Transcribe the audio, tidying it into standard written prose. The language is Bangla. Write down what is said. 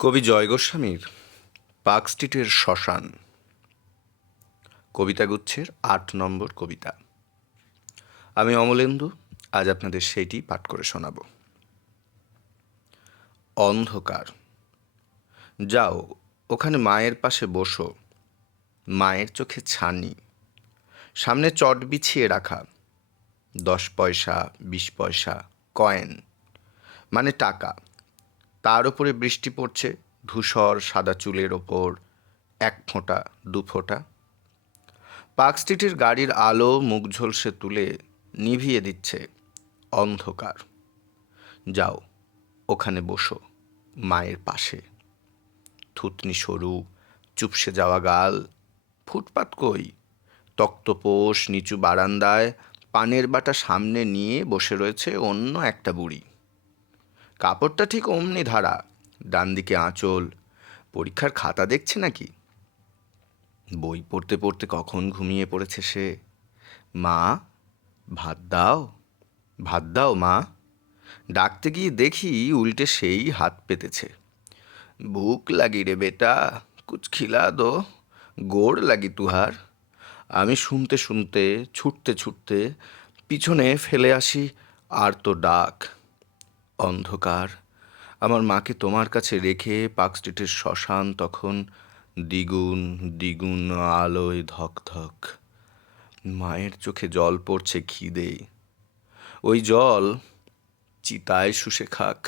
কবি জয় গোস্বামীর পার্ক স্ট্রিটের শ্মশান কবিতাগুচ্ছের ৮ নম্বর কবিতা। আমি অমলেন্দু আজ আপনাদের সেইটি পাঠ করে শোনাব। অন্ধকার। যাও ওখানে মায়ের পাশে বসো, মায়ের চোখে ছানি, সামনে চট বিছিয়ে রাখা ১০ পয়সা ২০ পয়সা কয়েন, মানে টাকা। তার উপরে বৃষ্টি পড়ছে ধূসর সাদা চুলের ওপর ১ ফোঁটা ২ ফোঁটা। পার্ক স্ট্রিটের গাড়ির আলো মুখ ঝলসে তুলে নিভিয়ে দিচ্ছে অন্ধকার। যাও ওখানে বসো মায়ের পাশে। থুতনি সরু, চুপসে যাওয়া গাল, ফুটপাত কই, তক্তপোষ নিচু বারান্দায় পানের বাটা সামনে নিয়ে বসে রয়েছে অন্য একটা বুড়ি। কাপড়টা ঠিক অমনি ধারা, ডান দিকে আঁচল। পরীক্ষার খাতা দেখছে নাকি? বই পড়তে পড়তে কখন ঘুমিয়ে পড়েছে সে। মা, ভাত দাও, ভাত দাও মা। ডাকতে গিয়ে দেখি উল্টে সেই হাত পেতেছে। ভুক লাগি রে বেটা, কুছ খিলা দো, গোড় লাগি তুহার। আমি শুনতে শুনতে ছুটতে ছুটতে পিছনে ফেলে আসি আর তো ডাক। অন্ধকার। আমার মাকে তোমার কাছে রেখে পার্ক স্ট্রিটের শ্মশান তখন দ্বিগুণ দ্বিগুণ আলোয় ধক ধক। মায়ের চোখে জল পড়ছে খিদে, ওই জল চিতায় শুষে খাক।